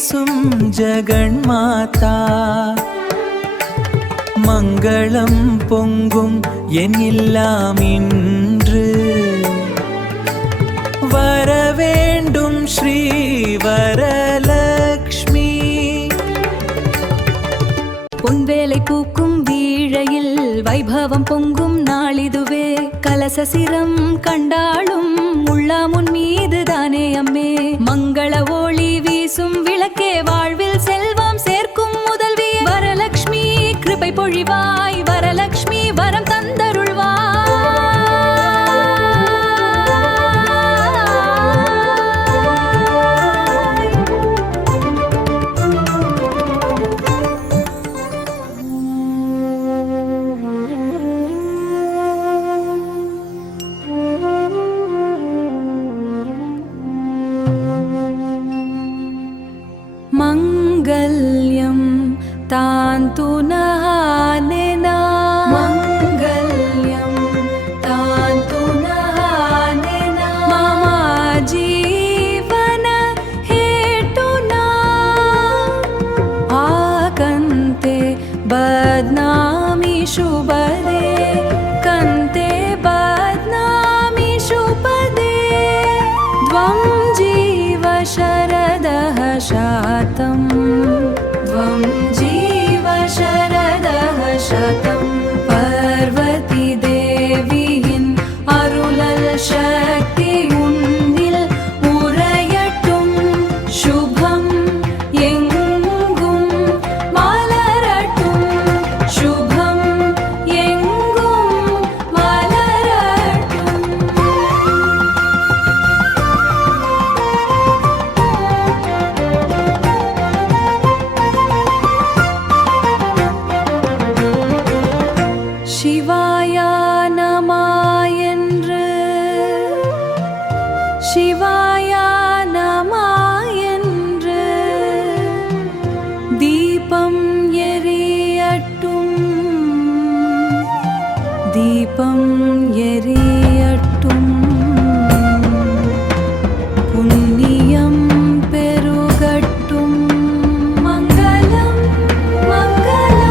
வீசும் ஜெகன்மாதா, மங்களம் பொங்கும் என் இல்லம் இன்று. வரவேண்டும் ஸ்ரீ வரலக்ஷ்மி. பொன்வேலை பூக்கும் வீழையில் வைபவம் பொங்கும் நாளிதுவே. கலசசிரம் கண்டாலும் உள்ளாமுன் மீது தானே அம்மே. மங்கள ஒளி வீசும் விளக்கே வாழ்வில் செல்வம் சேர்க்கும் முதல்வி. வரலக்ஷ்மி கிருபை பொழிவாய், வரலக்ஷ்மி வரம் தந்தருள்வாய். மங்கல்யம் தாந்து நஹானேனா, மங்கல்யம் தாந்து நஹானேனா. மம ஜீவன ஹேட்டுனா ஆகந்தே பத்னாமி சுபதே. கந்தே பத்னாமி சுபதே. த்வம் ஜீவ शरदः शातं, त्वं जीव शरदः शतं. பார்வதி தேவியின் அருளல் சக்தி உன்னில் உறையட்டும். சுபம் எங்கும் மலரட்டும், சுபம் எங்கும் மலரட்டும். சிவாயா நமாயென்று, சிவாயா நமாயென்று தீபம் எரியட்டும், தீபம் எரியட்டும். புண்ணியம் பெருகட்டும். மங்களம் மங்களாய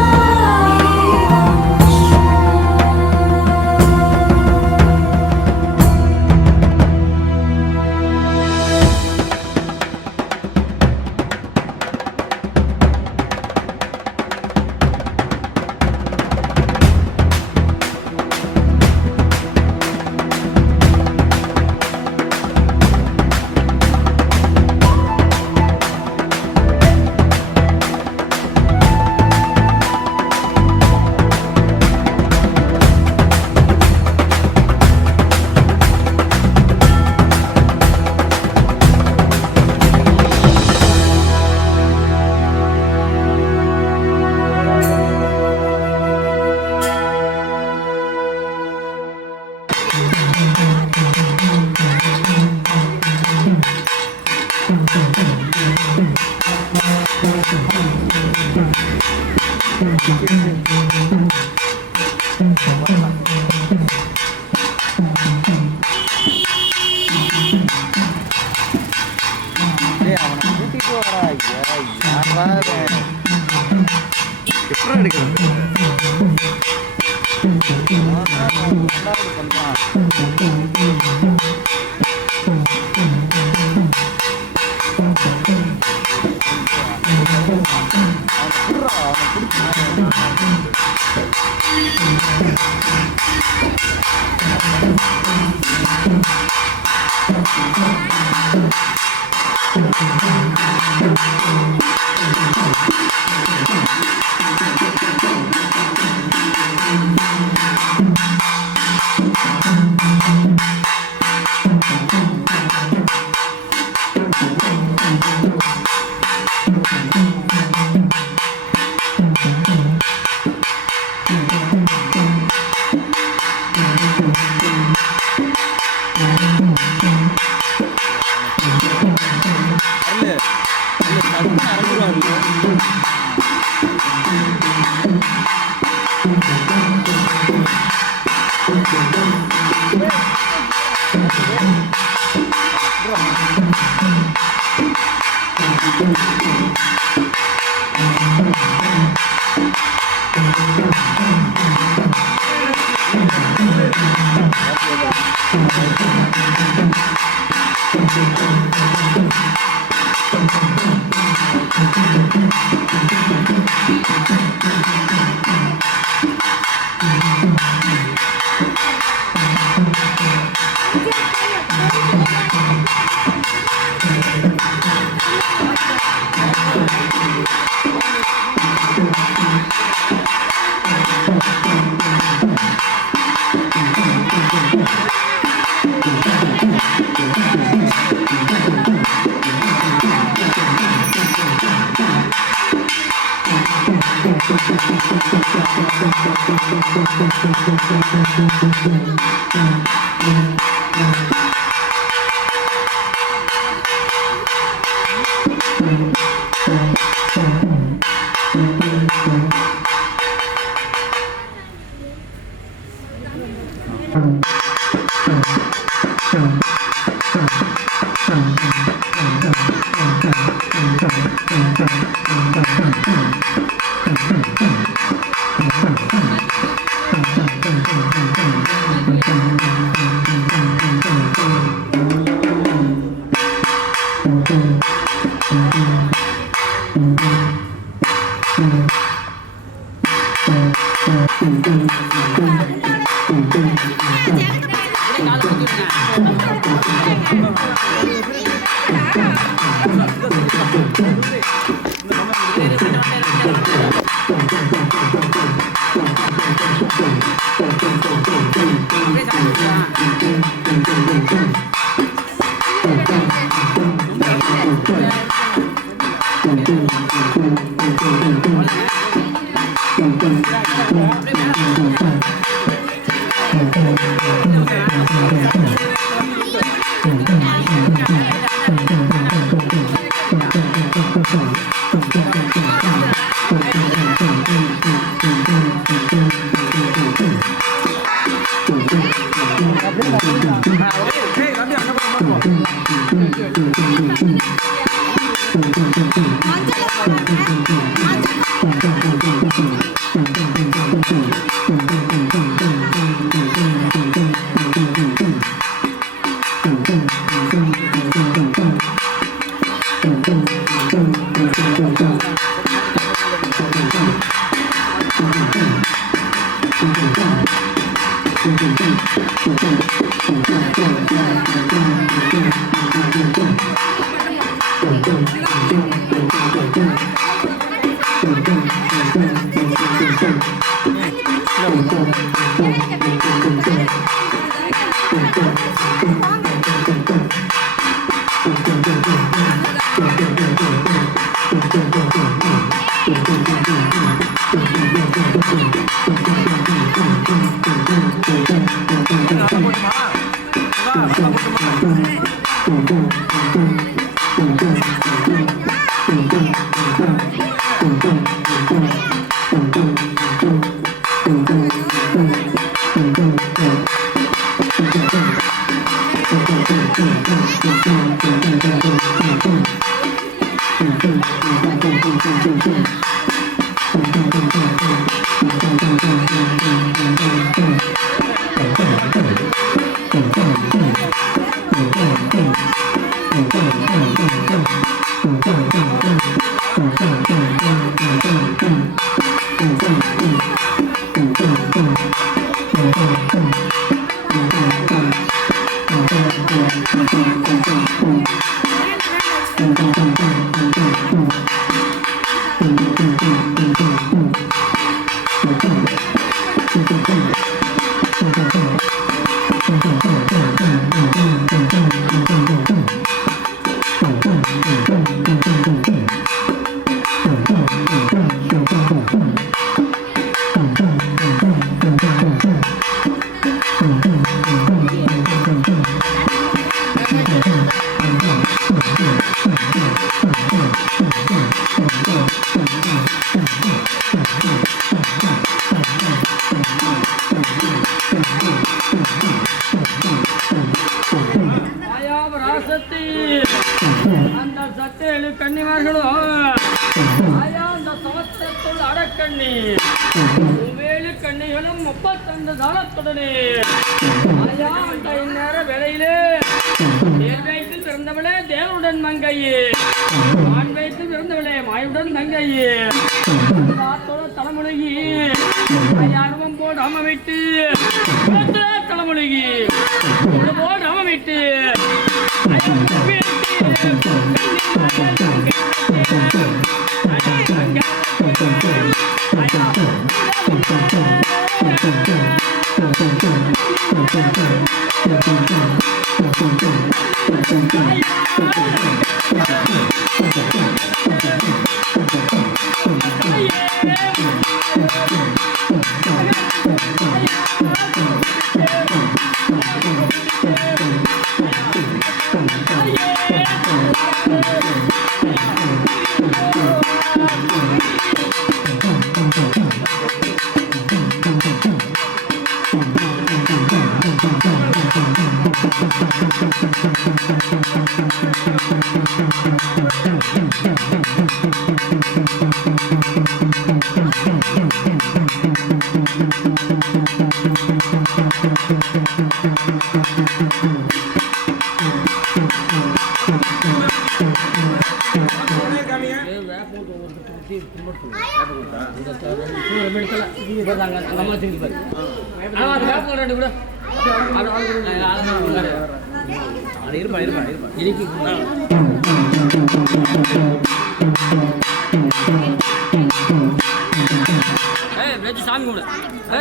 சாமி கும்பிடு.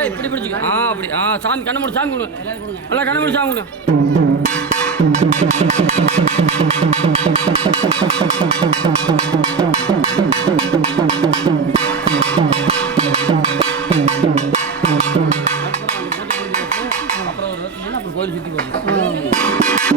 இப்படி பிடிச்சிக்க. அப்படி சாமி கண்ண மூடு, சாமி கும்பிடு. நல்லா கண்ண மூடு, சாமி கும்பிடு. அப்புறம் ஒரு அப்புறம் கோயில் சுற்றி போகணும்.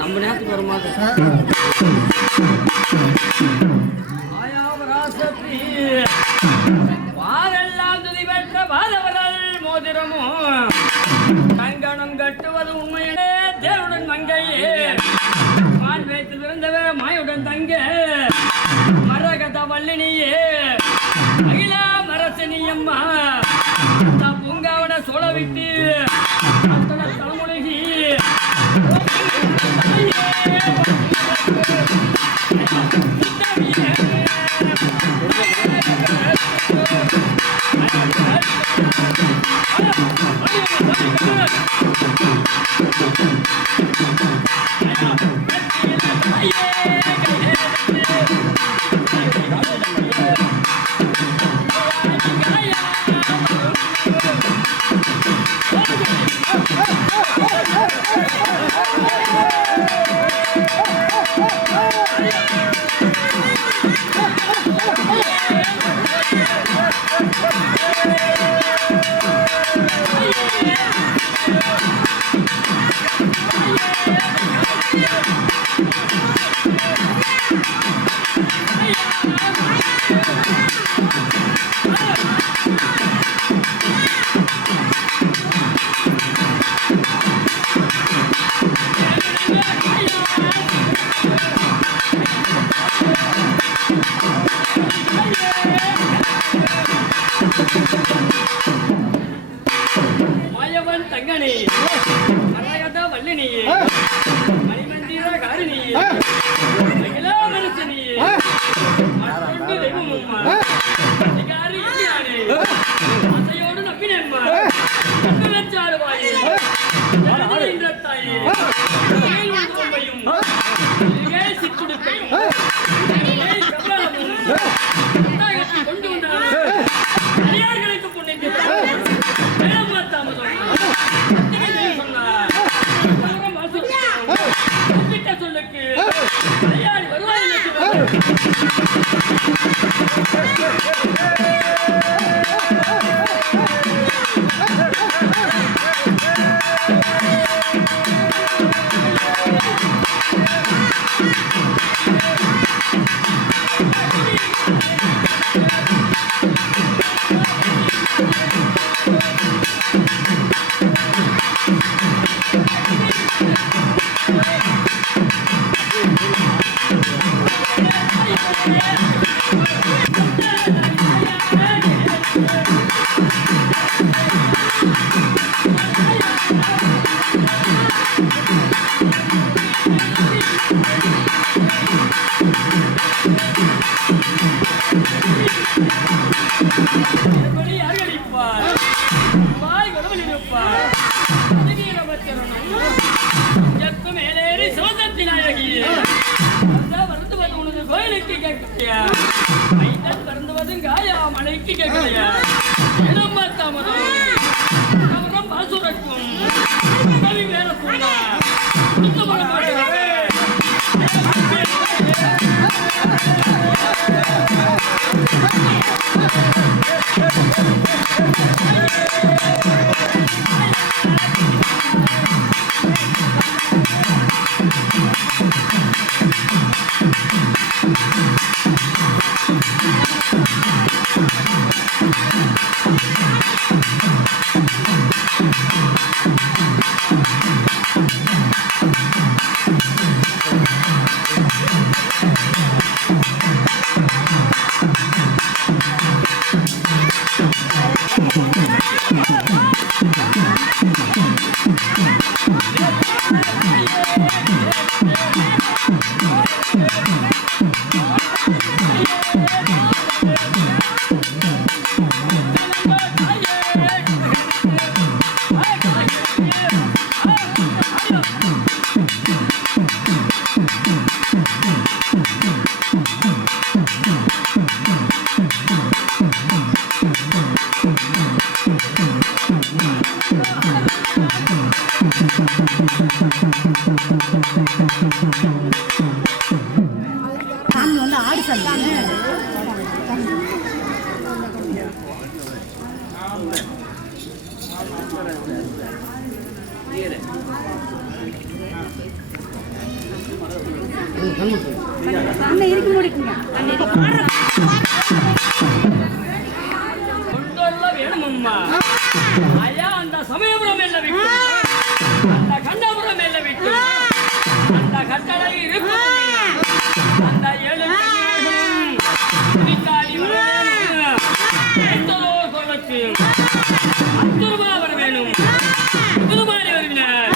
நம்ம நேரத்துக்கு வர மாட்டோம். வாரெல்லாம் துதி பெற்ற பாதவர்கள் மோதிரமும் கங்கணம் கட்டுவது உண்மையே தேவனுடன் மங்கையே மான் வைத்து பிறந்தவ மாயுடன் தங்க மரகத வல்லினியே அகிலா மரசனியம்மா பூங்காவன சோழ விட்டு தலைமுழுகி மாயவன் தங்கனி மரகத வல்லினி மணிமந்திர காரிணி அகிலா மனசனி மற்றொன்று தெய்வம் மலைக்கு கேட்கலையா தாமதம் பாசுரக்கும் வேற போனா வேணுமம்மா ஐயா அந்த சமயபுரம் எல்ல விட்டு அந்த கண்டபுரம் எல்ல விட்டு அந்த கட்டளை இருக்கும் அந்த ஏழு வர வேணும் புதுமாரி வருகிறார்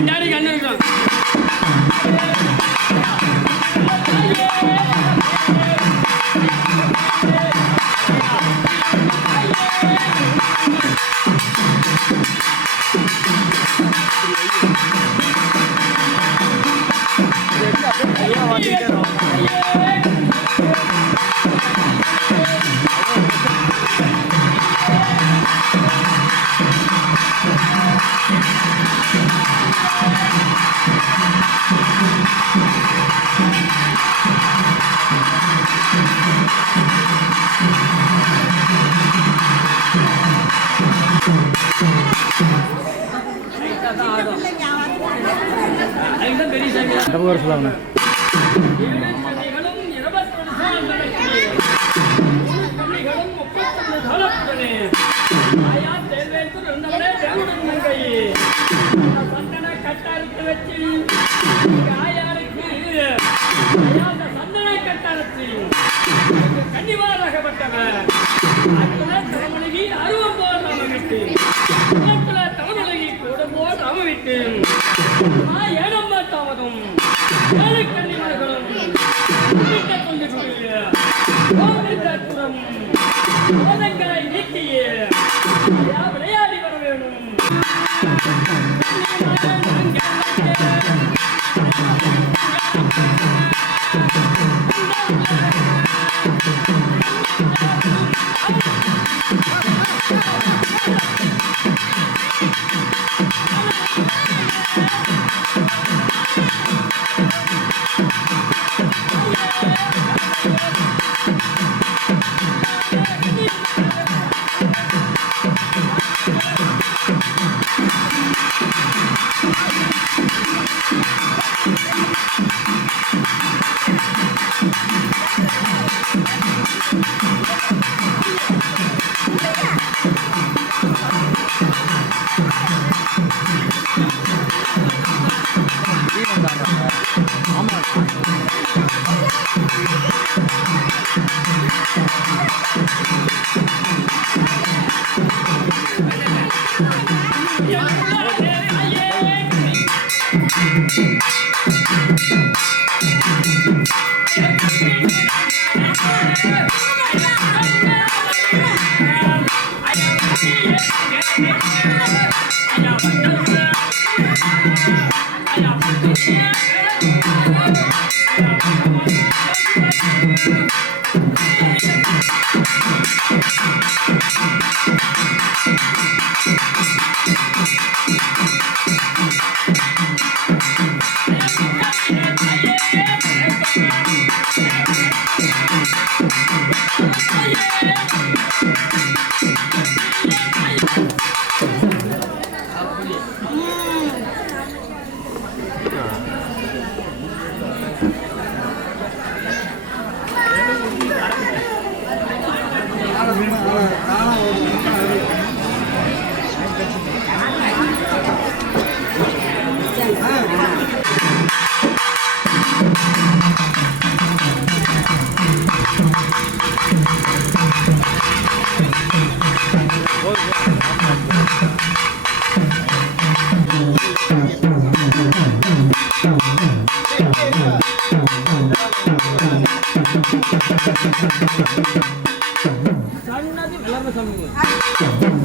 பின்னாடி கண்ணு இருக்கும். சொல்லலாம் கண்டிப்பாகப்பட்டவர் தமிழகி அருவம் போல் நாம விட்டு தமிழகி கூட போல் நாம விட்டு ஏனம்மா தாமதம் ஏழை கன்னிமார்களும் நீக்கிய விளையாடி வர வேணும்.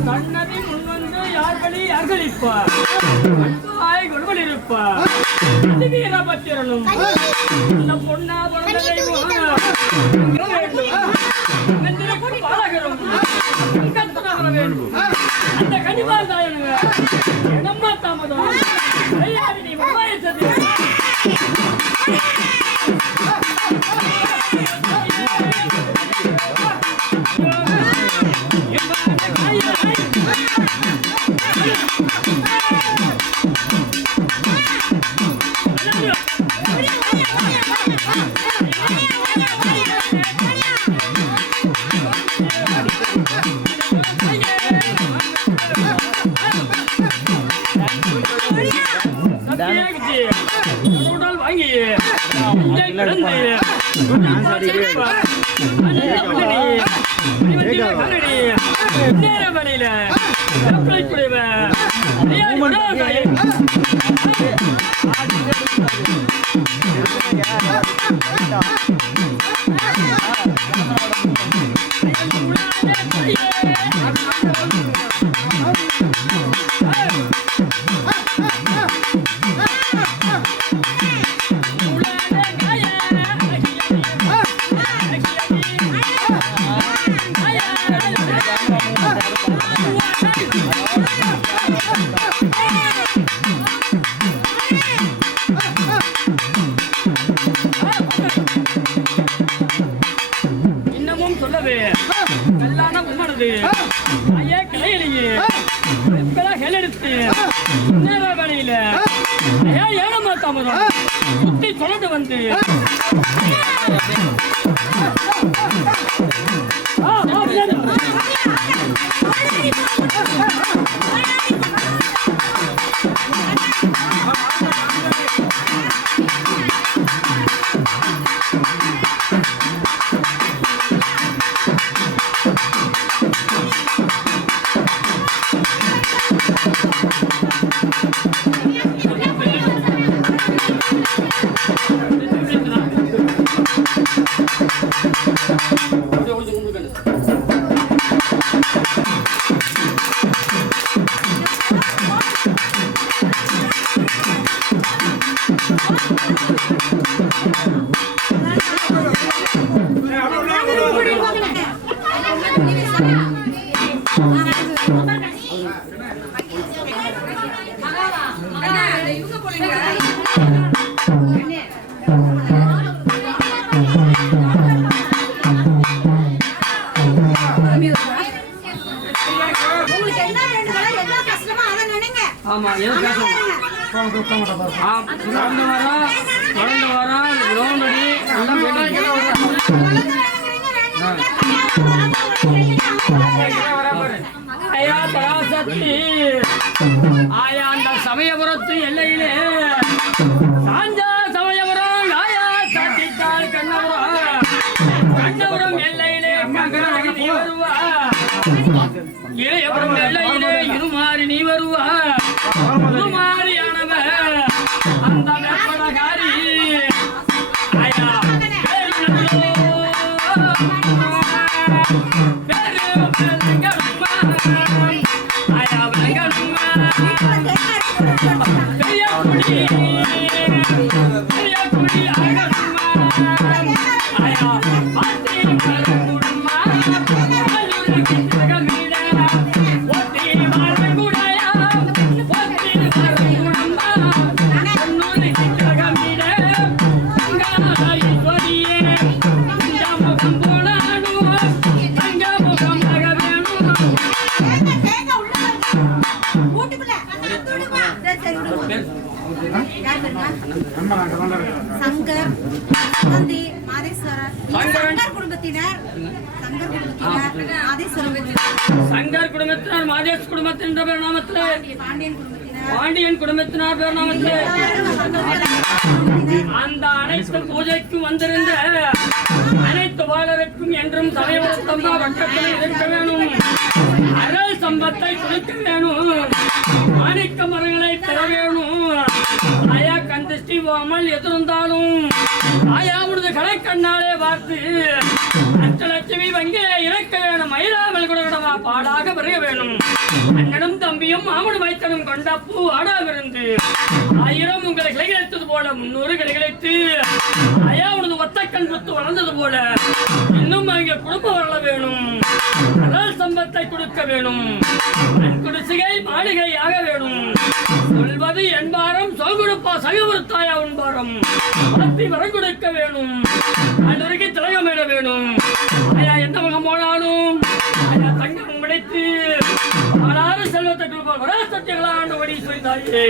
சன்னதி முன்வந்து யார்களி அர்களிப்பார் குடும்பல் இருப்பார் பத்திரனும் பொண்ணா பாலகரும் அந்த கனிவார் தாயனுங்க இடமா தாமதம் நீ விவசாயத்தை நேர விட்டு நேர வழியில ஏழமா தாமதம் சுத்தி சொல்லிட்டு வந்து ஆமா தொடர்ந்து வரோம் கிரவுண்ட் அடி எல்லாம் பராசக்தி ஆயா அந்த சமயபுரத்து எல்லையிலே சாஞ்சா சமயபுரம் ஆயா சத்தித்தாள் கண்ணபுரம் எல்லையிலே நீ வருவா இளையபுரம் எல்லையிலே இருமாறி நீ வருவா இருமாறியானவ அந்த வெப்படகாரி ஆயா சங்கர் குடும்பத்தினர் மாதேஷ் குடும்பத்தின் பேர் நாமத்தில் பாண்டியன் குடும்பத்தினர் பேர் நாமத்தில் அந்த அனைத்து பூஜைக்கும் வந்திருந்த அனைத்து வாழருக்கும் என்றும் சமயபுரத்தம்மா வட்டத்தில் இருக்க வேணும். அருள் சம்பத்தை கொடுக்க வேணும். மாணிக்க மரங்களை பெற வேணும். ஆயா கந்திஷ்டி போகாமல் எதிர்ந்தாலும் ஆயா உனது கடைக்கண்ணாலே பார்த்து அஷ்டலட்சுமி வங்கிலே இறக்க வேணும். மயிலாமல் கூட பாடாக பெருக வேணும். அண்ணனும் தம்பியும் மாமனும் வைத்தனும் கொண்ட பூ ஆடாவிருந்து 1000 உங்களை கிளைத்தது போல 300 கிளைத்து ஆயா உனது ஒத்தக்கண் புத்து வளர்ந்தது போல இன்னும் அங்கே குடும்பம் வளர வேணும். அருள் சம்பத்தை கொடுக்க வேணும். குடிசிகை மாளிகை ஆக வேணும். சொல்வது என்பாரம் சொல் கொடுப்பா சகவருத்தாயா உண்பாரம் பத்தி வரம் கொடுக்க வேணும். அன்றைக்கு திலகமிட வேணும். ஐயா எந்த முகம் போனாலும் ஐயா தங்கம் கிடைத்து ஆளாறு செல்வத்தை கொடுப்பார் வராசத்தியங்களா ஆண்டு வடி சொல்லித்தாயே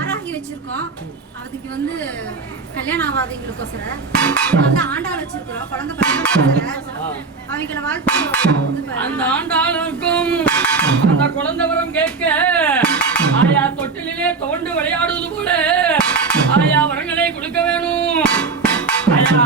ஆராகி வச்சிருக்கோம். அதுக்கு வந்து கல்யாணம் ஆகாதவங்களுக்கோசர வந்து ஆண்டாள் வச்சிருக்கிறோம். குழந்தை அவங்கள வாழ்த்து அந்த ஆண்டாளுக்கும் அந்த குழந்தை வரம் கேட்க ஆயா தொட்டிலே தோண்டு விளையாடுவது போல ஆயா வரங்களை கொடுக்க வேணும். ஆயா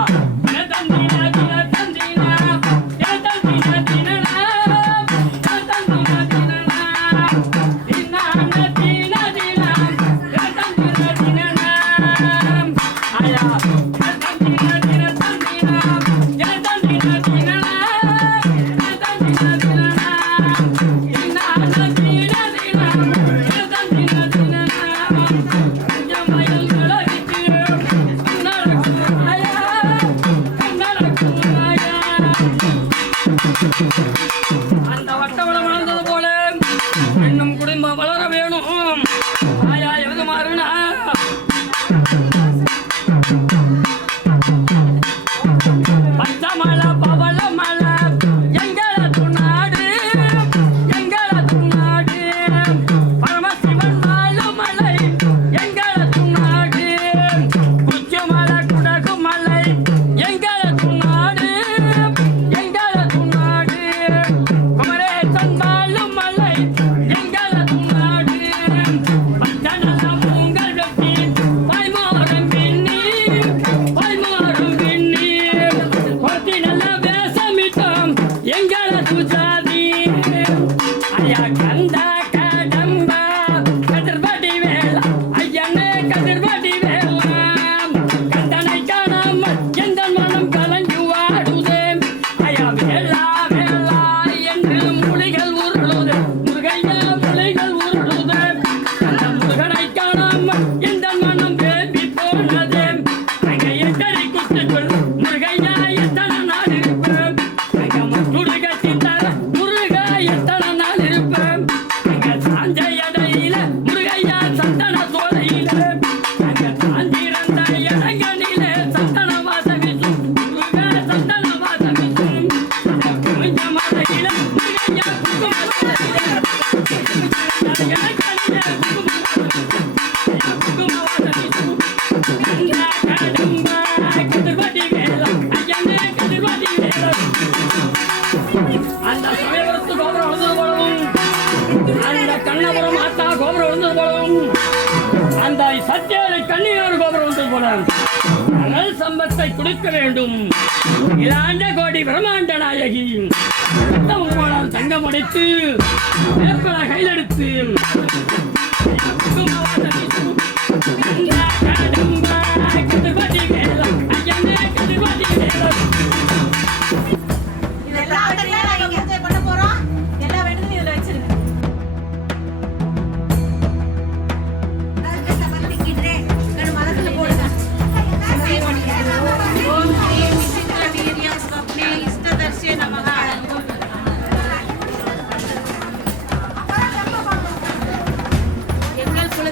அந்த வட்டவளம் வளர்ந்தது போல இன்னும் குடும்பம் வளர வேணும். ஆயா எது மாறுனா பச்சை மலை பவள மலை எங்கள துணாடு அந்த சமயபுரத்து கோபுரம் வளர்ந்தது போலவும் அந்த கண்ணபுரம் மாத்தா கோபுரம் வளர்ந்தது போலவும் அந்த சத்தியாலை கன்னியார் கோபுரம் வந்தது போல அனல் சம்பத்தை கொடுக்க வேண்டும். இலாண்ட கோடி பிரம்மாண்ட நாயகி தங்கம் அடித்து வேப்பல கையெடுத்து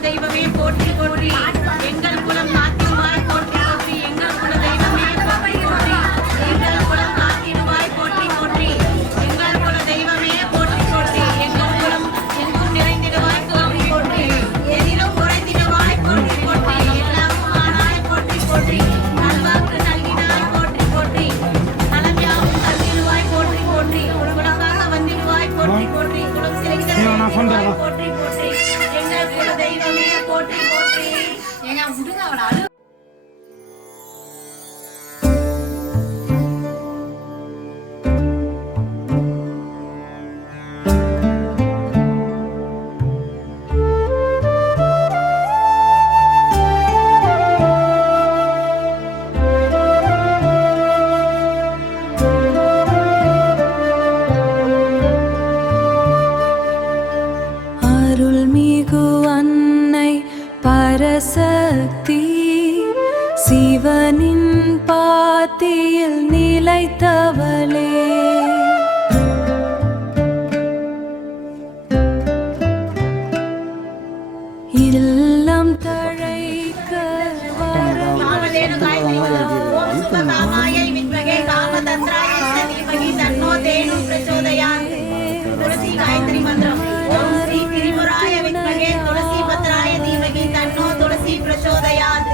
தெய்வமே போற்றி போற்றி எங்கள் குலம் காத்திடுவாய் போற்றி போற்றி எங்கள் குல தெய்வமே போற்றி போற்றி எங்கள் குலம் காத்திடுவாய் போற்றி போற்றி எங்கள் குல தெய்வமே போற்றி போற்றி எங்கள் குலம் எங்கும் நிறைந்திடுவாய் போற்றி போற்றி எதிலும் குறைந்திடுவாய் போற்றி போற்றி எல்லாரும் ஆனாய் போற்றி போற்றி நல்வாக்கு நல்கினாய் போற்றி போற்றி நலம் யாவும் தந்திடுவாய் போற்றி போற்றி குலமாக வந்திடுவாய் போற்றி போற்றி குலம் சிலைந்திடுவாய் போற்றி போற்றி எங்கள் குல தெய்வமே போற்றி போற்றி ஏங்க விடுங்க அவளை அழு. அருள்மிகு அன்னை பரசக்தி சிவனின் பாத்தியில் நிலைத்தவளே இல்லம் தழைக்க காமதேனு காயத்ரி ஓம் சுபகாமாயை வித்மகே காமதந்திராய தீமகி தன்னோ தேனு பிரச்சோதயாத் துளசி காயத்ரி மந்திரம் ஓம் ஸ்ரீ திரிபுராய வித்மகே துளசி பத்ராய தீமகி தன்னோ துளசி பிரச்சோதயாத்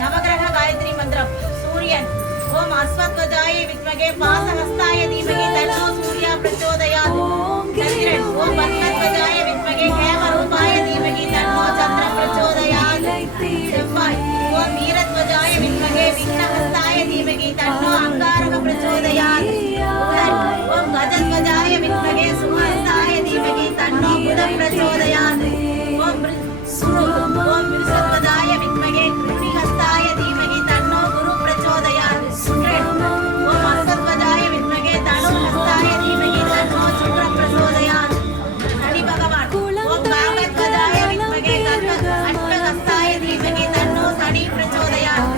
நவகிரக காயத்ரி மந்திரம் சூரியன் ஓம் அஸ்வத்வஜாய வித்மகே பாசஹஸ்தாய தீமகி தன்னோ சூர்யா பிரச்சோதயாத் சந்திரன் ஓம் பத்மத்வஜாய வித்மகே ஹேமரூபாய தீமகி தன்னோ சந்திர பிரச்சோதயாத் செவ்வாய் ஓம் வீரத்வஜாய வித்மகே விக்னஹஸ்தாய தீமகி தன்னோ அங்காரக பிரச்சோதயாத் புதன் ஓம் கஜத்வஜாய வித்மகே சுமஹஸ்தாய தீமகி தன்னோ புத பிரச்சோதயாத் ஓம் ஓம் விருஷத்வஜாய வித்மகே கிருணிஹஸ்தாய தீமகி தன்னோ குரு பிரச்சோதயாத் சுக்ரன் ஓம் அஸ்வத்வஜாய வித்மகே தனுஹஸ்தாய தீமகி தன்னோ சுக்ர பிரச்சோதயாத் சனி பகவான் ஓம் காமத்வஜாய வித்மகே அஷ்டஹஸ்தாய தீமகி தன்னோ சனி பிரச்சோதயாத்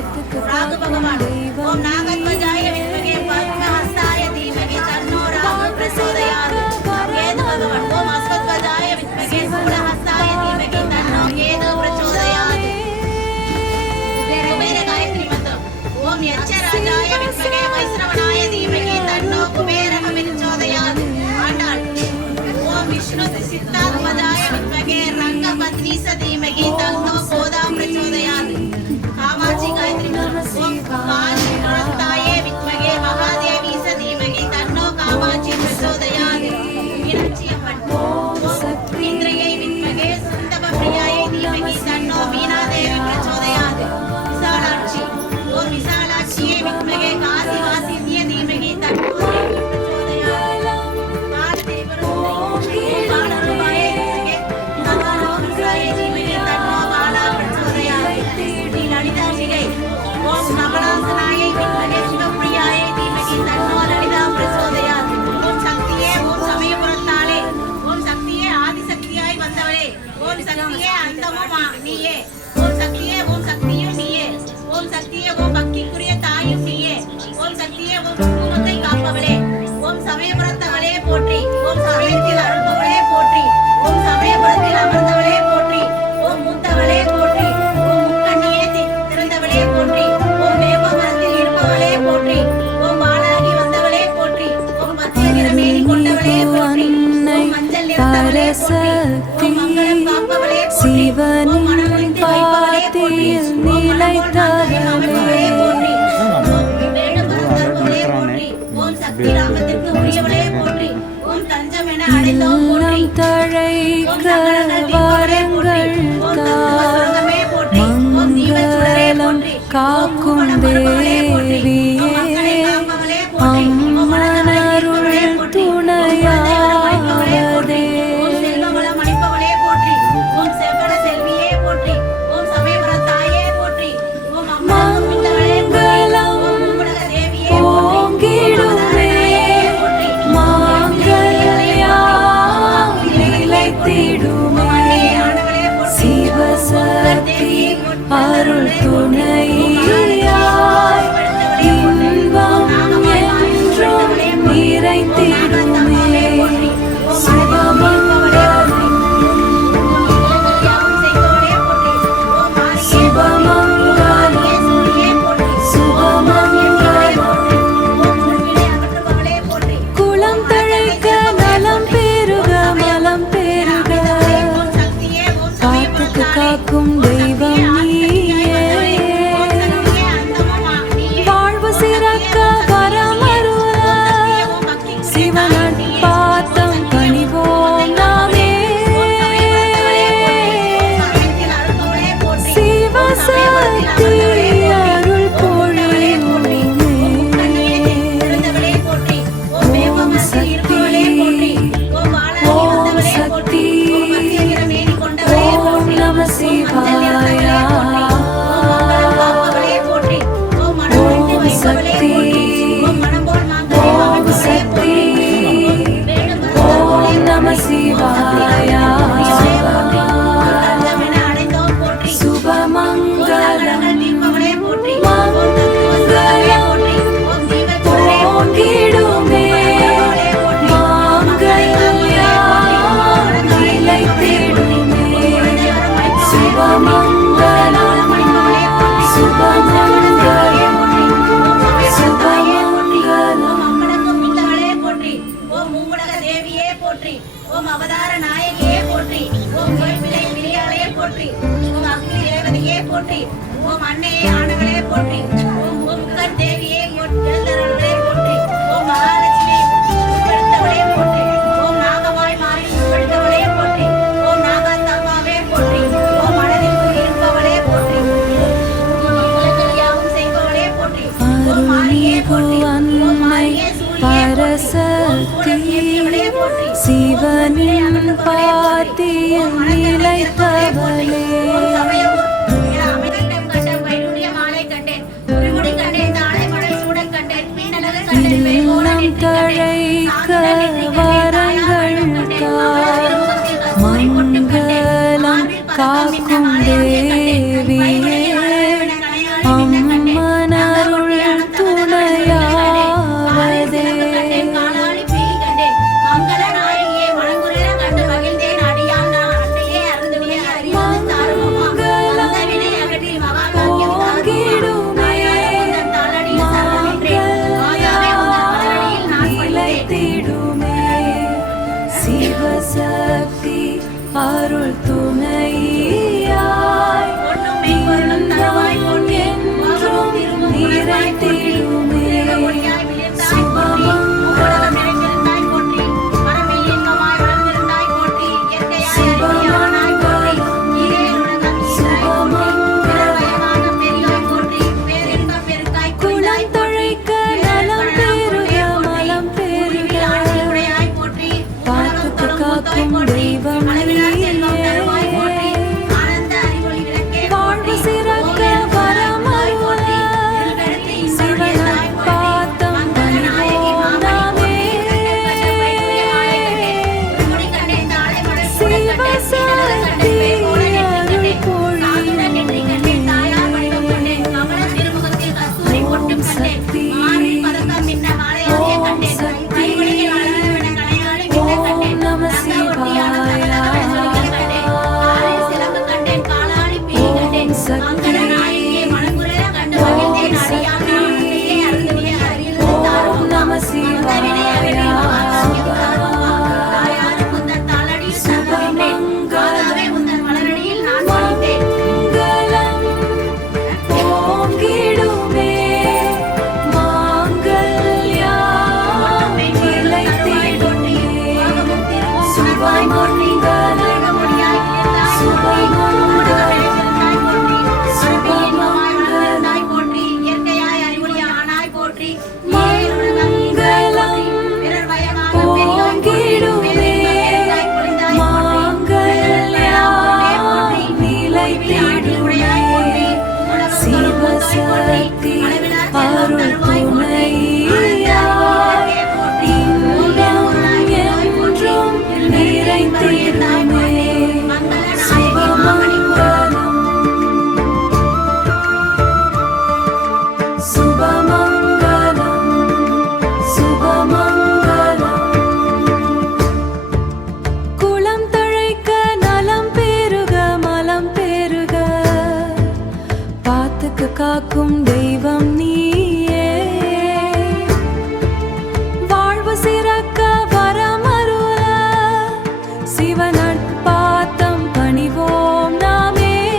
ராகு பகவான் ஓம் நாகத்வஜாய வித்மகே பத்மஹஸ்தாய தீமகி தன்னோ ராகு பிரச்சோதயாத் கேது பகவான் ஓம் அஸ்வத்வஜாய வித்மகே சூலஹஸ்தாய தீமகி தன்னோ கேது பிரச்சோதயாத் குபேர காயத்ரி மந்திரம் ஓம் யட்சராஜாய வித்மகே வைஸ்ரவணாய தீமகி தன்னோ குபேரக பிரச்சோதயாத் ஆண்டாள் ஓம் விஷ்ணு சித்தாத்மஜாய வித்மகே ரங்கபத்னீச தீமகி தன்னோ கோதா பிரச்சோதயாத் காமாட்சி காயத்ரி மந்திரம் ஓம் காஞ்சிபுரஸ்தாயே வித்மகே மகாதேவி சதீமகி தன்னோ காமாட்சி பிரச்சோதயாத் மீனாட்சி அம்மன் ஓம் இந்திரையை வித்மகே சுந்தப பிரியாயை தீமகி தன்னோ மீனாதேவி பிரச்சோதயாத் விசாலாட்சி ஓம் விசாலாட்சியே வித்மகே காசி வாசித்ய தீமகி தன்னோ தேவி பிரச்சோதயாத் காலதேவரம் ஓம் பாலரூபாயை வித்மகே மகாலோகசாய தீமகி தன்னோ பாலா பிரச்சோதயாத் ஸ்ரீ லலிதாம்பிகை ஓம் கமலாசனாயை வித்மகே சிவப்பிரியாயை தீமகி தன்னோ லலிதா பிரச்சோதயாத் ஓம் சக்தியே ஓம் சமயபுரத்தாளே ஓம் சக்தியே ஆதிசக்தியாய் வந்தவளே ஓம் சக்தியே அந்தமும் நீயே ஓம் சக்தியே ஓம் சக்தியும் நீயே ஓம் சக்தியே ஓம் பக்திக்குரிய தாயும் நீயே ஓம் சக்தியே ஓம் குடும்பத்தை காப்பவளே ஓம் சமயபுரத்தவளே போற்றி ஓம் சமயத்தில் அருள்பவளே போற்றி ஓம் சமயபுரத்தில் அமர்ந்தவளே போற்றி ஓம் மூத்தவளே போற்றி ஓம் முக்கண்ணியே திறந்தவளே போற்றி ஓம் வேப்பமரத்தில் இருப்பவளே போற்றி ஓம் வாளாகி வந்தவளே போற்றி ஓம் மத்திய நிறமேனி கொண்டவளே போற்றி ஓம் மஞ்சள் நிறத்தவளே போற்றி ஓம் காக்கும் தேவியே அம்மனருள் துணையாவதே. ஓம் செல்வவளம் அளிப்பவளே போற்றி. ஓம் செவ்வள செல்வியே போற்றி. ஓம் சமயபுர தாயே போற்றி. ஓம் அம்மா பிள்ளைகளே போற்றி. ஓம் உலக தேவியே ஓங்கிடுமே மாங்கல்யாம் நிலைத்திடுமே. சிவசக்தி அருள் துணையாய் இன்பம் என்றும் நிறைத்திடுமே. சிவமங்கலம் சிவமங்கலம் சுபமங்கலம். குளம் தழைக்க நலம் பெருக மலம் பெருக காத்துக்கு காக்கும் தெய்வம் நீயே. வாழ்வு சிறக்க வரமருள சிவனன் பாத்தம் பணிவோம் நாமே. சிவசக்தி அருள் பொழியுமே. ஓம் சக்தி ஓம் சக்தி ஓம் நம சிவாய. ஓம் சக்தி ஓம் சக்தி ஓம் நம சிவாய. சுபமங்கலம் மங்களம் ஓங்கிடுமே மாங்கல்யாம் நிலைத்திடுமே. சுபமங்கலம் சுபமங்கலம் சுபமங்கலம். ஓம் மூவுலக தேவியே போற்றி. ஓம் அவதார நாயகியே போற்றி. ஓம் கோய்பிள்ளை பிரியாளே போற்றி. ஓம் அக்னி தேவதையே போற்றி. ஓம் அன்னையே ஆனவளே போற்றி. ஓம் முருகன் தேவியே எழுந்தருளே போற்றி. ஓம் மகாலட்சுமி உட்படுத்தவளே போற்றி. ஓம் நாகவாய் மாறி உட்படுத்தவளே போற்றி. ஓம் நாகாத்தம்மாவே போற்றி. ஓம் மனதில் இருப்பவளே போற்றி. ஓம் மங்களங்கள் யாவும் செய்பவளே போற்றி. ஓம் மாரியே போற்றி. ஓம் மாரியே பரசக்தி சிவனின் பாத்தியில் நிலைத்தவளே. இல்லம் தழைக்க வரங்கள் மங்களம் காக்கும் தேவியே அம்மனருள் துணையாவதே. ஓங்கிடுமே மாங்கல்யாம் நிலைத்திடுமே. சிவசக்தி அருள் துணையாய் காக்கும் தெய்வம் நீயே. வாழ்வு சிறக்க வரமருள சிவநட்பாத்தம் பணிவோம் நாமே.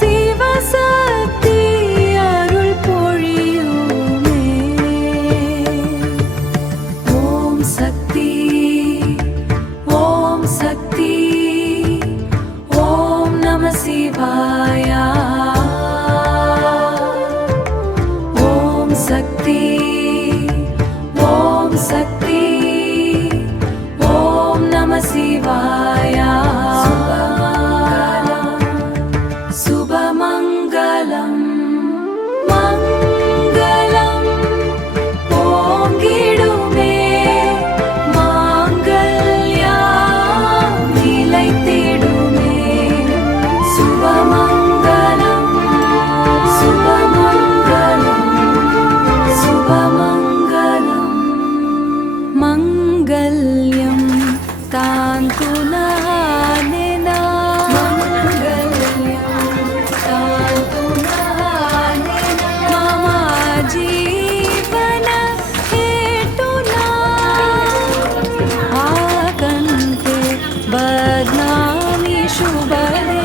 சிவசக்தி அருள் பொழியுமே. ஓம் சக்தி ஓம் சக்தி ஓம் நம சிவாயா. ஓம் சக்தி ஓம் சக்தி ஓம் நம சிவாயா. சுபமங்கலம் மங்களம் ஓங்கிடுமே. மாங்கல்யம் நிலைத்திடுமே. சுபமங்கலம் சுபமங்கலம் சுபமங்கலம். மங்கல்யம் தாந்துனானேனா. மங்கல்யம் தாந்துனானேனா. மம ஜீவன हेतुना. आकन्ते बध्नामि शुभदे.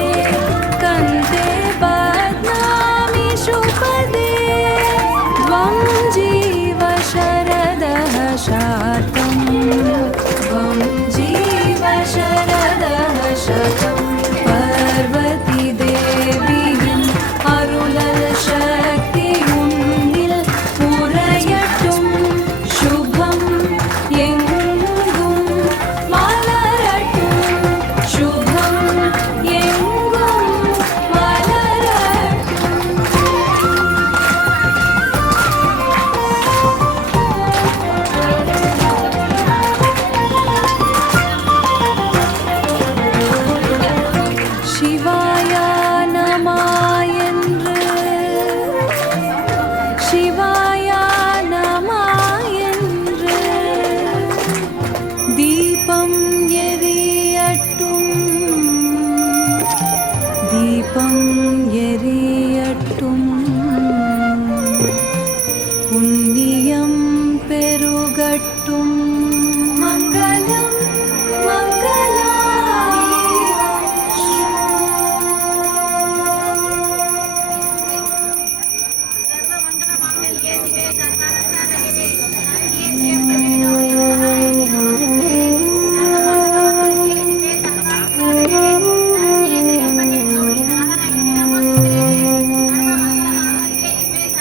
कन्ते बध्नामि शुभदे. त्वं जीव शरदः शातम्. त्वं जीव शरदः शतम्. पार्वती देविயின் அருளல் சக்தி உன்னில் உறையட்டும். சுபம் எங்கும் மலரட்டும். சுபம் எங்கும் மலரட்டும். சிவாயா நம என்று சிவாயா நம என்று தீபம் எரியட்டும். தீபம் எரியட்டும். புண்ணியம் பெருகட்டும். மங்களம்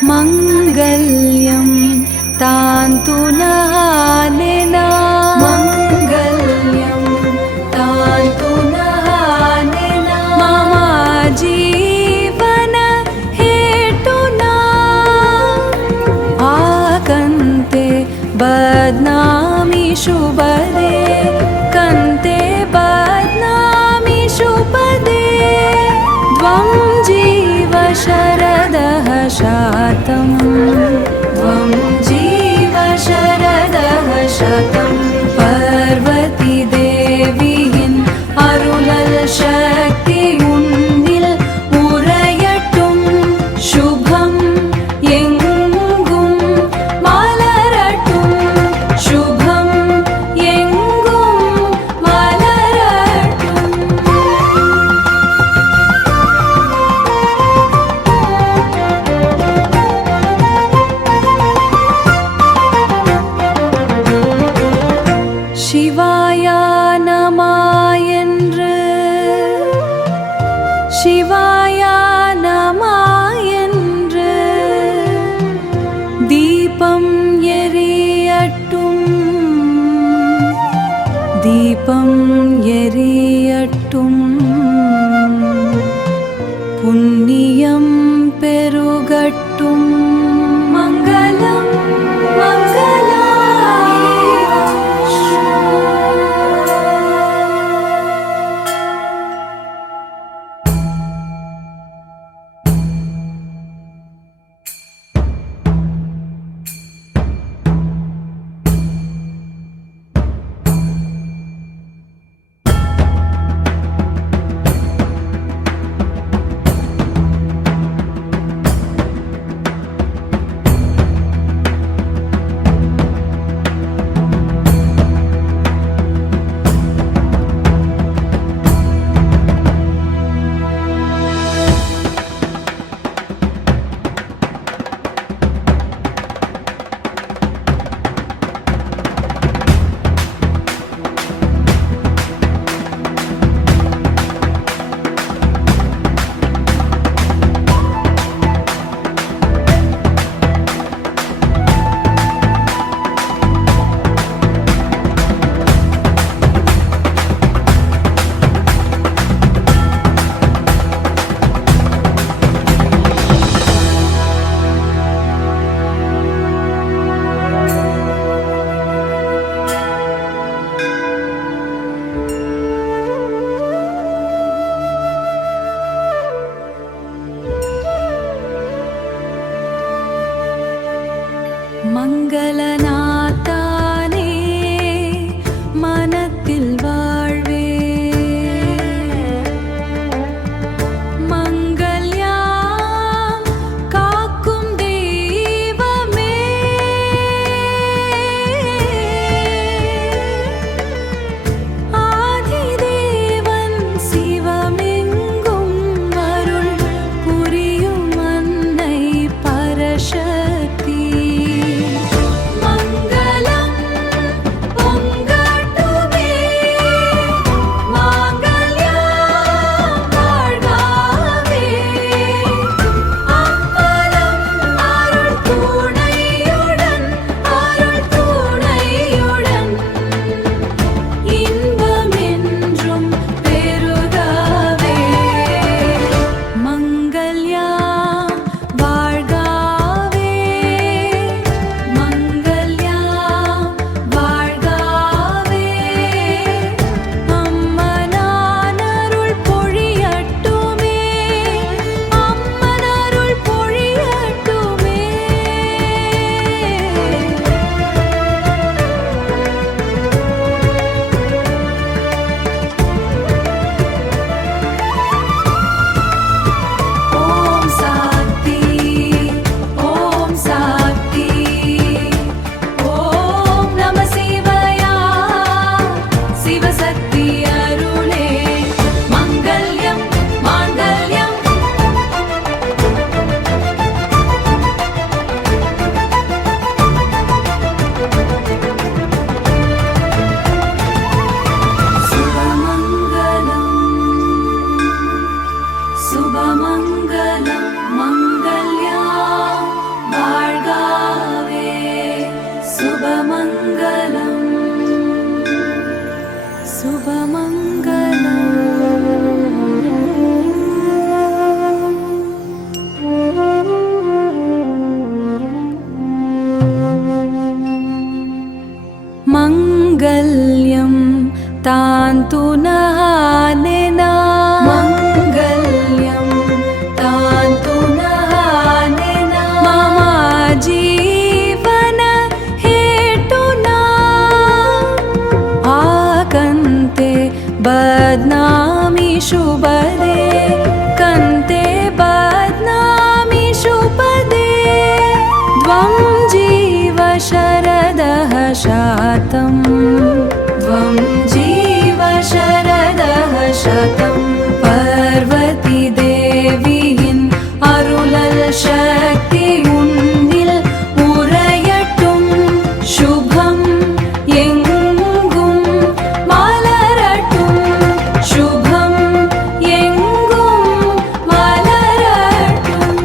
மங்கல்யம் தாந்துனானேனா. மங்கல்யம் தாந்துனானேனா. மம ஜீவன हेतुना. आकन्ते बध्नामि शुभदे. कन्ते बध्नामि शुभदे. त्वं जीव शरदः शातम्. त्वं जीव शरदः शतम्. पार्वती देविயின் அருளல் சக்தி உன்னில் உறையட்டும். சுபம் எங்கும் மலரட்டும். சுபம் எங்கும் மலரட்டும். சிவாயா நம என்று சிவாயா நம என்று தீபம் எரியட்டும். தீபம் எரியட்டும். புண்ணியம் பெருகட்டும். மங்களம் மங்களம். நல்வாழ்வே மங்கல்யாம் காக்கும் தெய்வமே ஆதிதேவன் சிவமெங்கும் அருள் புரியும் அன்னை பரசக்தி மங்களம் பொங்கட்டுமே மாங்கல்யம் வாழ்கவே அம்மலம் அருள் துணையுடன் இன்பமென்றும் பெருகவே மங்கல்யாம் வாழ்கவே மங்கல்யாம் வாழ்கவே அம்மனான் அருள் பொழியட்டுமே அம்மன் அருள் பொழியட்டுமே ஓம் சாந்தி ஓம் சாந்தி ஓம் நம சிவாயா சிவசக்தி அருளே மங்கல்யம் மாங்கல்யம் சுபமங்கலம் சுபமங்கலம் மங்கல்யாம் வாழ்கவே சுபமங்கலம் சுபமங்கலம் மங்கல்யம் தாந்து நஹானேனா மங்கல்யம் தாந்து நஹானேனா மమ ஜீவன ஹேட்டுனா ஆகந்தே பத்நாமி சுபதே கந்தே பத்நாமி சுபதே த்வம் ஜீவ शरदः शातं त्वं जीव शरदः शतं பார்வதி தேவியின் அருளல் சக்தி உன்னில் உறையட்டும் சுபம் எங்கும் மலரட்டும் சுபம் எங்கும் மலரட்டும்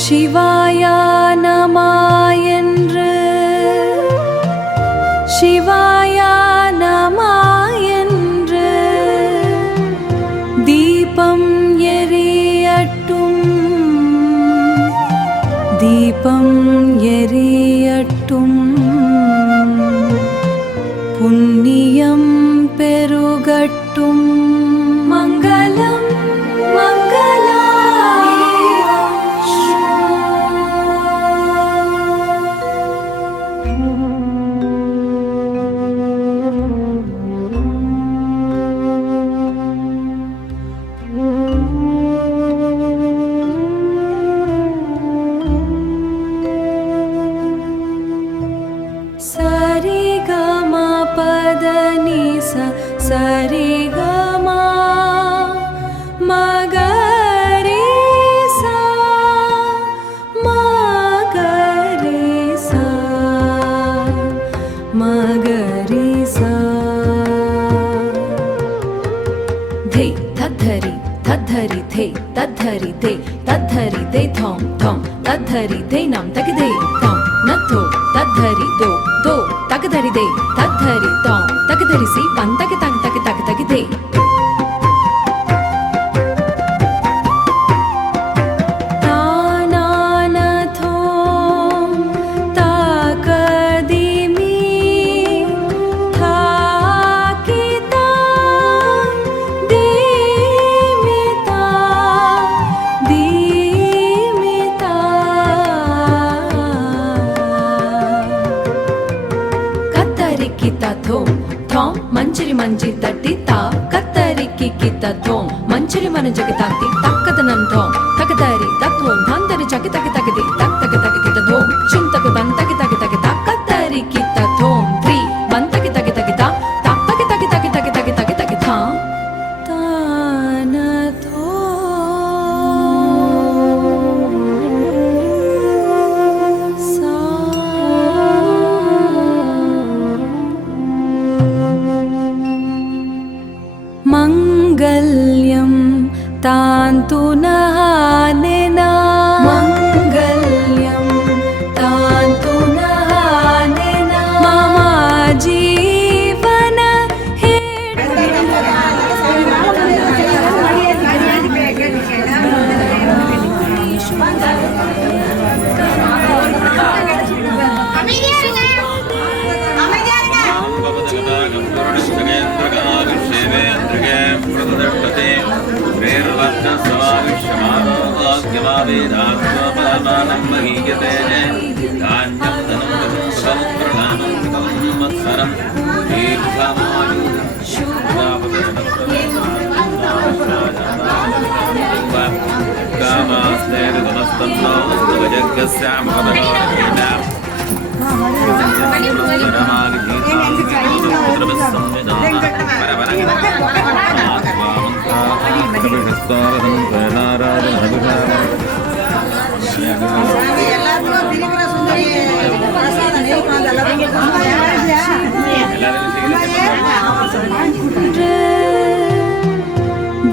சிவாயா நமாயென்று சிவாயா நமாயென்று தீபம் எரியட்டும் தீபம் எரியட்டும் புண்ணியம் பெருகட்டும் மங்களம் சரி கமா பதனி சரி கமா மகரி சா மகரி சா மகரி சா ధే తద్ధరి తద్ధరి ధే తద్ధరి ధే తద్ధరి ధే థాం థాం తద్ధరి ధే నం తగదే థాం నథో తద్ధరి దో దో తగదరి దే తద్ధరి థాం తగదరి సి పంతగ తగ తగ తగ తగ దే ता manu jagi takti takkadanan thom takadari tathom thandari jagi taki takadi tak taki taki kita thom chum taki ban taki taki taki takadari kita thom 3 ban taki taki taki ta tak taki taki taki taki taki taki taki tha tana tho sa Mangalyam tantu nahanena Mangalyam tantu nahanena Mama jeevana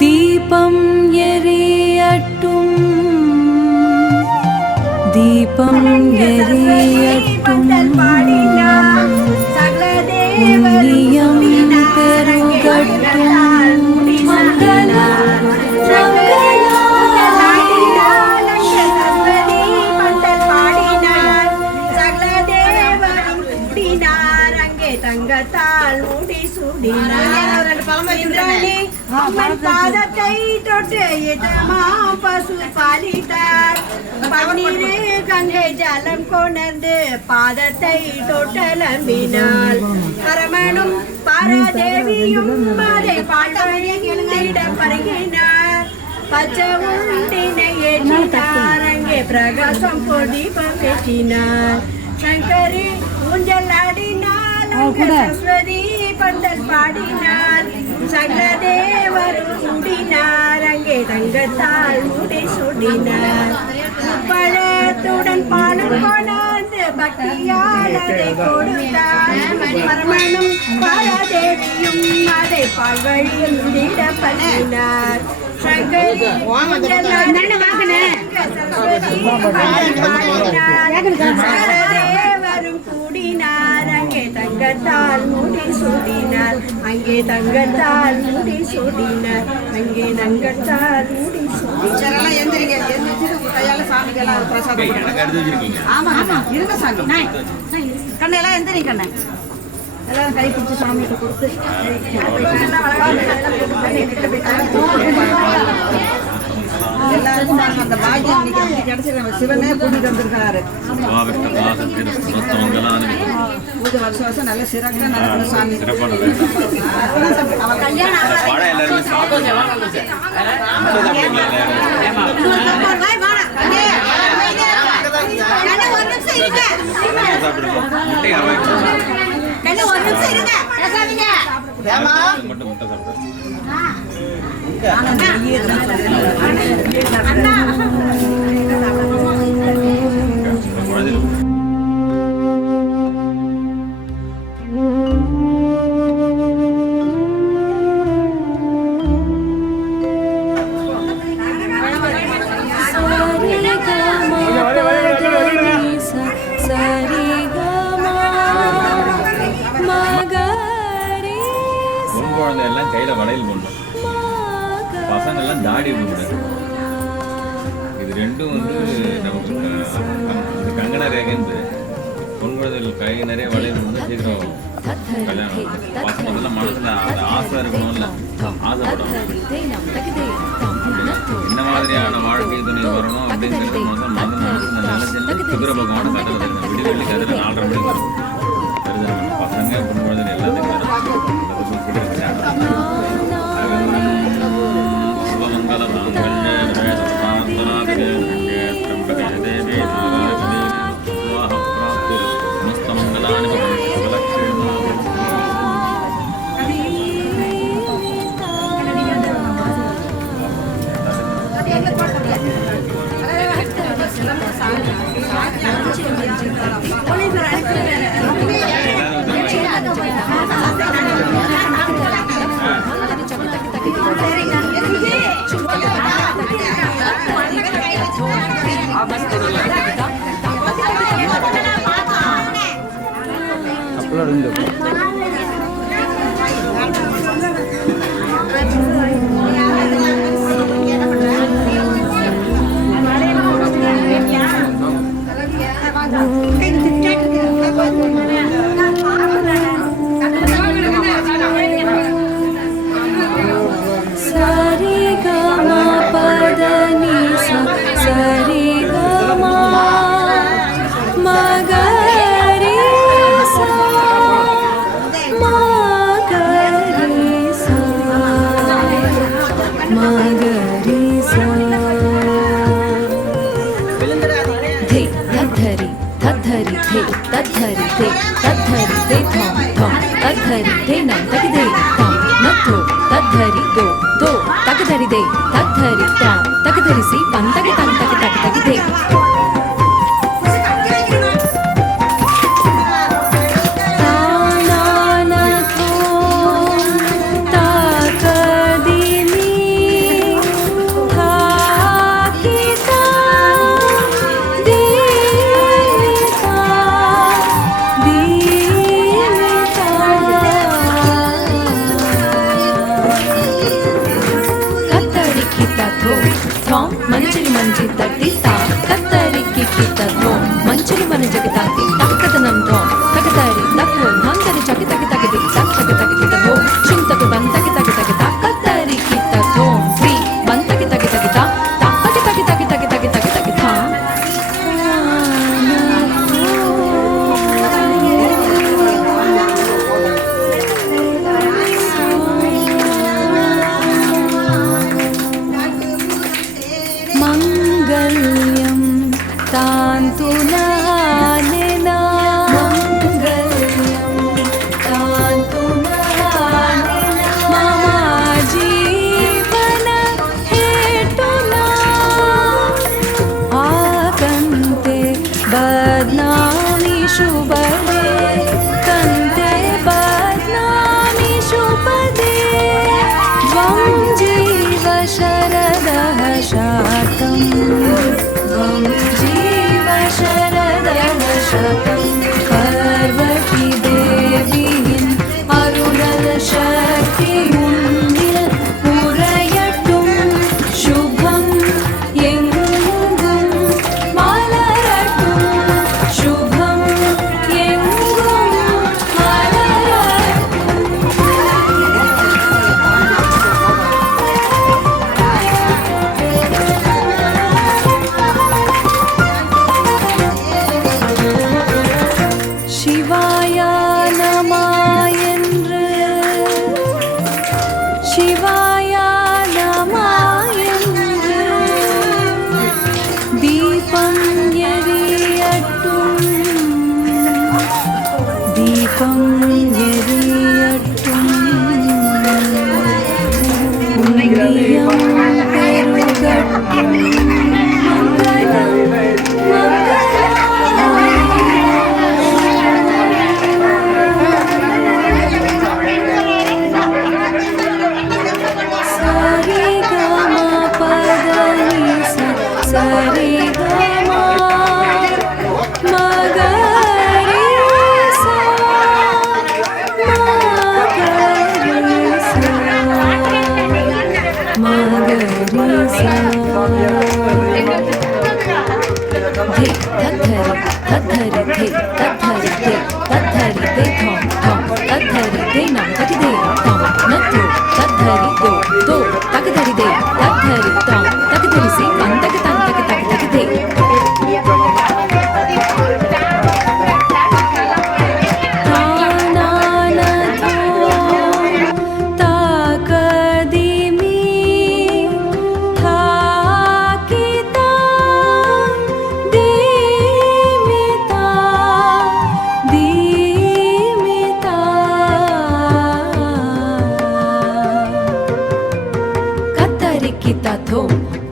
Deepam yeriyattum Deepam yeriyattum Punniyam perugattum Mangala தங்கத்தால் முடி சுடினார் அம்மன் பாதத்தை தொட்டு எஜமா பசு பாலித்தார் பன்னீரு கங்கை ஜலம் கொணர்ந்து பாதத்தை தொட்டலம்பினாள் பரமனும் பாரதேவியும் அதை பாழ்வழியிடம் பருகினார் பச்சை உண்டினை ஏற்றினார் அங்கே பிரகாசம் பொடிபம் ஏற்றினார் சங்கரி ஊஞ்சல் ஆடினார் சரஸ்வதி பந்தல் பாடினார் சகல தேவரும் கூடினார் அங்கே தங்கத்தால் முடி சுடினார் பழத்துடன் பாலும் கொண்டாந்து பக்தியால் அதை கொடுத்தார் பரமனும் பாரதேவியும் அதை பால்வழியில் பண்ணினார் சங்கரி ஊஞ்சல் ஆடினார் சரஸ்வதி பந்தல் பாடினார் தேவரும் கூடினார் அங்கே தங்கத்தால் முடி சூடினார் அங்கே தங்கத்தால் முடி சூடினார் அங்கே தங்கத்தால் முடி சூடினார் எந்திரிங்க எந்திரிச்சு கையால சாமிக்கெல்லாம் பிரசாதம் ஆமா ஆமா இருங்க சாமி கண்ணெல்லாம் எந்திரி கண்ணை எல்லாம் கை பிடிச்சி சாமிகிட்ட கொடுத்து எல்லாருக்கும் அந்த பாக்கியம் இன்னைக்கு கிடைச்சிருக்காங்க சிவனே கூட்டிட்டு வந்திருக்காரு பூஜை வருஷம் வருஷம் நல்ல சிறப்பாக நடக்கணும் சாமி எல்லாம் கையில வளையல் போடணும், பசங்க எல்லாம் தாடி போடணும். இது ரெண்டும் வந்து நமக்கு கங்கண ரேகைன்னு பொன் குழந்தைகள் கை நிறைய வளையல் வந்து சீக்கிரம் கல்யாணம். பசங்க எல்லாம் மனசுல அந்த ஆசை இருக்கணும்ல, ஆசைப்படணும். என்ன மாதிரியான வாழ்க்கை துணை வரணும் அப்படிங்கிறது நினைச்சு சுக்கிர பகவான கதையில் தருது. விடிவெள்ளி கதையில் 4:30 மணிக்கு வரும் தருது. பசங்க பொன் குழந்தைகள் எல்லாத்துக்கும் சிவமங்கல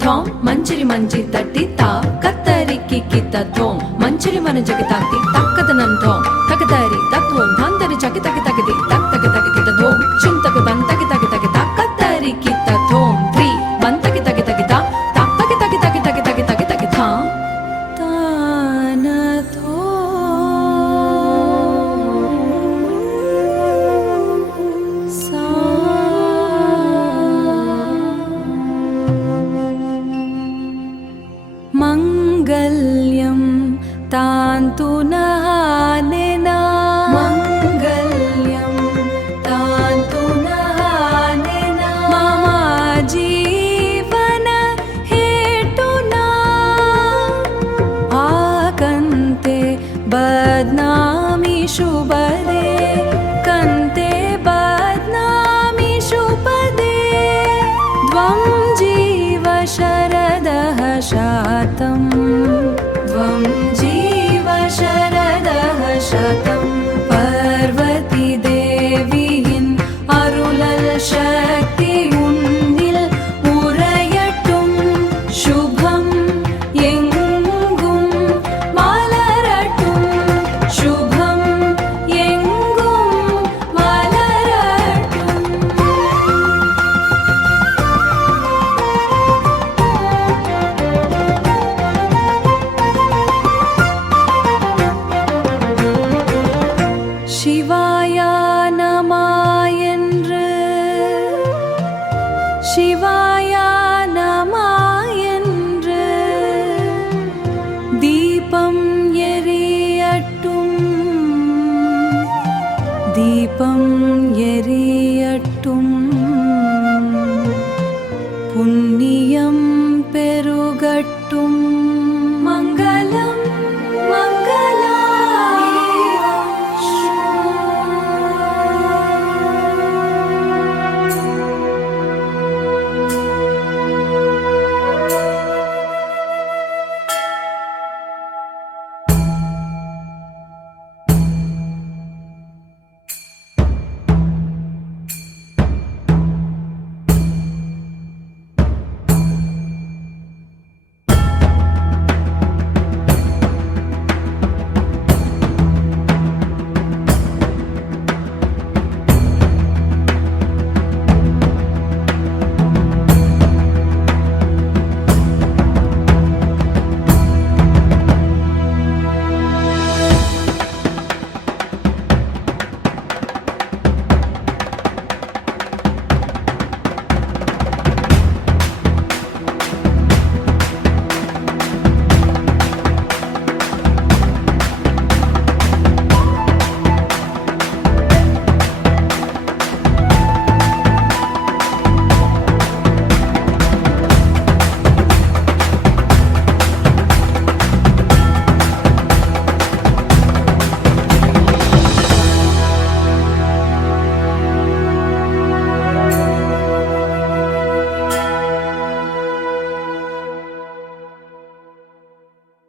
Thom மஞ்சரி மஞ்சி தட்டி தா கத்தரிக்கு கித்த தோம் மஞ்சரி மன ஜக தாத்தி தக்கத நந்தோம் தகதரி தத்வோம் தந்தரி ஜக தக தகதி தக் தக தக கித்த தோம் சிம் தக தன் தக தக தக தக்கத்தரி கித்த தோம் த்ரீ பன் தக தக தக தா தக் தக தக தக தக தக தக தக தா தான தோ சா மங்கல்யம் தாந்து நஹானேனா மங்கல்யம் தாந்து நஹானேனா மம ஜீவன ஹேட்டுனா ஆகந்தே பத்நாமி சுபதே கந்தே பத்நாமி சுபதே த்வம் ஜீவ शरदः शातम् त्वं जीव शरदः शतं पर्वती देविயின் அருளல் சக்தி உன்னில் உறையட்டும் சுபம் எங்கும் மலரட்டும் சுபம் எங்கும் மலரட்டும் சிவாயா நமாயென்று சிவாயா நமாயென்று தீபம் எரியட்டும் தீபம் எரியட்டும்